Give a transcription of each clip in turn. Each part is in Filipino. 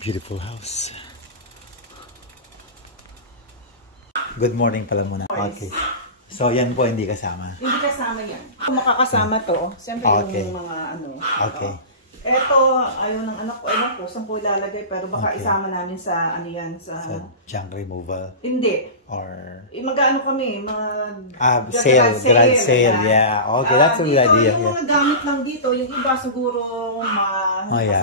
Beautiful house. Good morning pala muna. Okay. So, yan po hindi kasama. Hindi kasama yan. Kung makakasama to, siyempre yung mga ano. Okay. Eto, ayaw ng anak ko, saan ko ilalagay, pero baka isama namin sa, ano yan, sa junk removal? Hindi. Or? Mag-ano kami, garage sale, yeah. Okay, that's a good idea. Yung mga gamit lang dito, yung iba siguro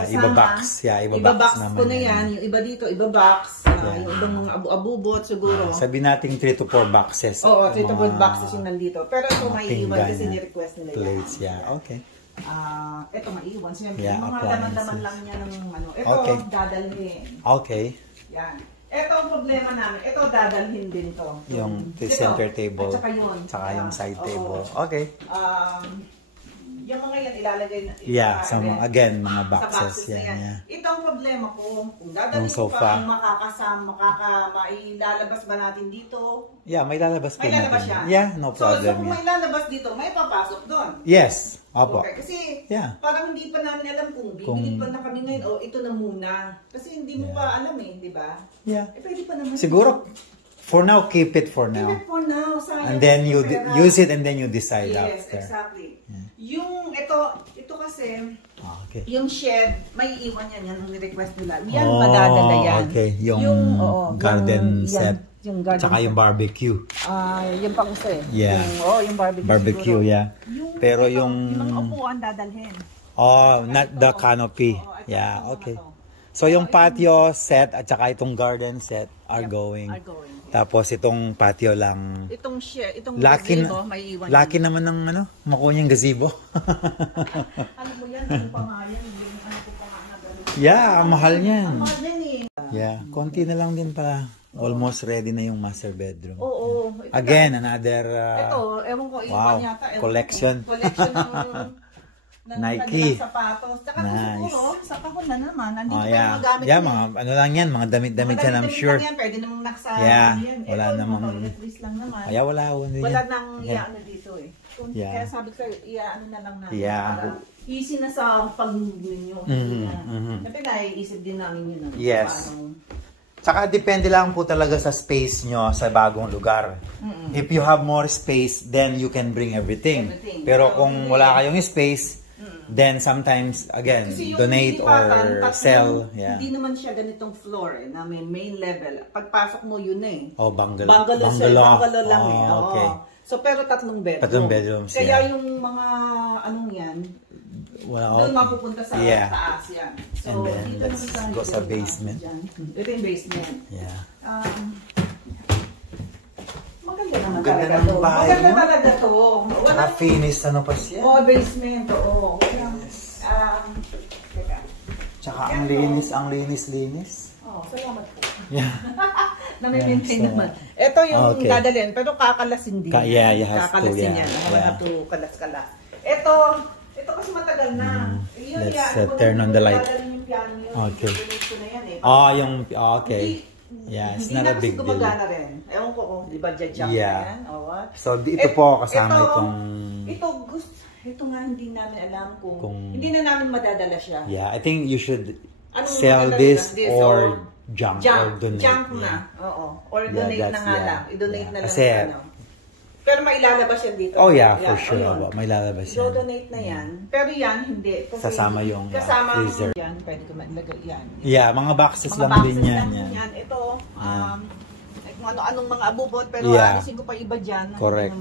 iba-box. Yeah, iba-box ko na yan. Yung iba dito, iba-box. Yung ibang mga abubot siguro. Sabi natin 3 to 4 boxes. Oo, 3 to 4 boxes yung nandito. Pero ito maiiwan kasi ni-request nila yan. Plates, yeah. Okay. Ito maiiwan. Siyempre, yeah, yung mga laman-laman lang niya ng ano. Ito, dadalhin. Okay. Yan. Ito ang problema namin. Ito, dadalhin din to. Yung center table. At saka yun. Tsaka yung side table. Okay. Yung mga yan ilalagay na. Yeah, again, mga boxes. Yan. Yeah. Ito ang problema ko. Kung dadalhin ko pa, kung makakasama, mailalabas ba natin dito? Yeah, may lalabas po natin. May lalabas yan? Yeah, no problem. So kung may lalabas dito, may papasok doon? Yes. Opo. Okay, kasi parang hindi pa namin alam kung bibili pa na kami ngayon o ito na muna. Kasi hindi mo pa alam di ba? Yeah. Pwede pa naman. Siguro, for now, keep it for now. Keep it for now. And then you use it and then you decide after. Yes, exactly. Yung ito kasi, yung shed, may iwan yan ang ni-request nila. Yan, madadala yan. Okay, yung garden set. Yung garden tsaka yung barbecue. Yung pang isa Yeah. Yung barbecue. Barbecue, yeah. Pero yung mga upuan dadalhin. Not the canopy. Yeah, okay. So yung patio set at saka itong garden set are going. Tapos itong patio lang. Itong gazebo, may iwan. Laki naman ng makuha niyang gazebo. Ano mo yan? Yung pangayan. Yeah, mahal niyan. Mahal yan Yeah, konti na lang din pala. Almost ready na yung master bedroom. Oo. Again, another ewan ko, iwan yata. Collection. Collection ng Nike. Sapatos. Tsaka siguro, sa kahon na naman. Nandito pa yeah. yung gamit Yeah, mga lang yan, mga damit-damit yan, I'm sure. Pwede namang nakasama yan. Wala namang toiletries lang naman. Wala nang iaano dito Kaya sabi ko sa'yo, iaano na lang natin. Yeah. Easy na sa pag-ninyo. Siyempre naiisip din namin yun. Yes. Tsaka depende lang po talaga sa space nyo sa bagong lugar. If you have more space, then you can bring everything. Pero kung wala kayong space, then sometimes, again, donate or sell. Yeah. Hindi naman siya ganitong floor na may main level. Pagpasok mo, yun bungalow. Bungalow lang Okay. So, pero 3 bedroom. 3 bedrooms, Kaya yung mga, yan, doon mapupunta sa taas yan. So, and then, let's go sa basement. Ito yung basement. Yeah. Maganda naman talaga to. Maganda nyo. talaga to. Finish pa siya. Basement, oo. Yes. Tsaka ang linis. Salamat po. Yeah. Na-maintain naman. Ito yung dadalhin, pero kakalasin din. Kakalasin yan. Wala to kalas-kalas. Ito kasi matagal na. Let's turn on the light. Okay. Okay. Yeah, it's not a big deal. Hindi na kasi gumagana rin. Ewan ko kung di ba jump na yan? So, ito po kasama itong... Ito nga hindi namin alam kung... Hindi na namin madadala siya. Yeah, I think you should sell this or junk or donate. Junk na. Oo. Or donate na nga lang. I-donate na lang. Kasi, pero mailalabas yan dito. Oh yeah, for sure. May lalabas yan. Do-donate na yan. Pero yan, hindi. Kasi kasama yung freezer. Yan, pwede ko mailagay yan. Yeah, mga boxes lang din yan. Ito, kung ano-anong mga abubot, pero alisin ko pa iba dyan. Correct,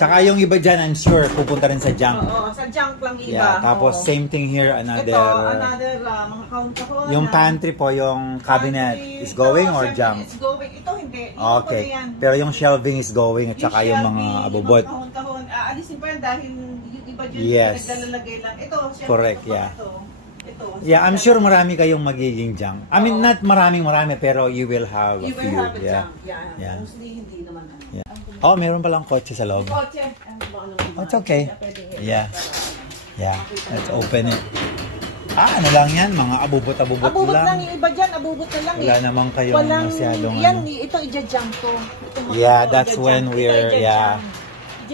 Tsaka yung iba dyan, I'm sure, pupunta rin sa junk. Oo, sa junk lang iba. Yeah, tapos same thing here, another... Ito, mga kahon-kahon. Yung pantry po, yung cabinet is going or junk? It's going. Ito hindi. Okay, pero yung shelving is going at saka yung mga abubot. Yung kahon-kahon, alisin pa yan dahil yung iba dyan, naglalagay lang. Ito, correct, Yeah, I'm sure marami kayong magiging junk. I mean, not maraming, pero you will have a few. You will have a junk, Mostly hindi naman. Oh, meron palang kotse sa loob. Kotse. It's okay. Yeah. Let's open it. Ano lang yan? Mga abubot lang. Abubot lang yung iba dyan. Abubot na lang Wala naman kayong masyadong yan, ito ija-junk to. Yeah, that's when we're,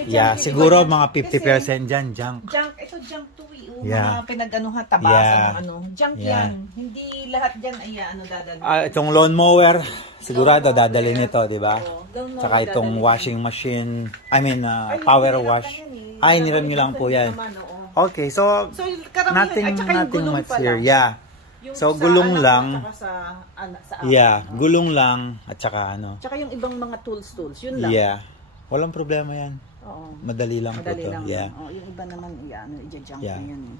Yeah, siguro mga 50% dyan, junk. Junk, ito junk to eh. Yeah. Mga pinag-anuhan, tabasan ng ano. Junk yan. Hindi lahat dyan ay dadalhin. Itong lawnmower, sigurado dadalhin ito, di ba? Lawnmower Tsaka itong dadalhin. washing machine, power wash. Ay, niram nyo lang po yan. Okay, so karamihan, nothing much here. Lang. Yeah. So, gulong lang. Sa gulong lang. At saka ano. Tsaka yung ibang mga tools, yun lang. Yeah. Walang problema yan. Oo. Madali lang po to. Lang. Yeah. Yung iba naman, i-junk na yan eh.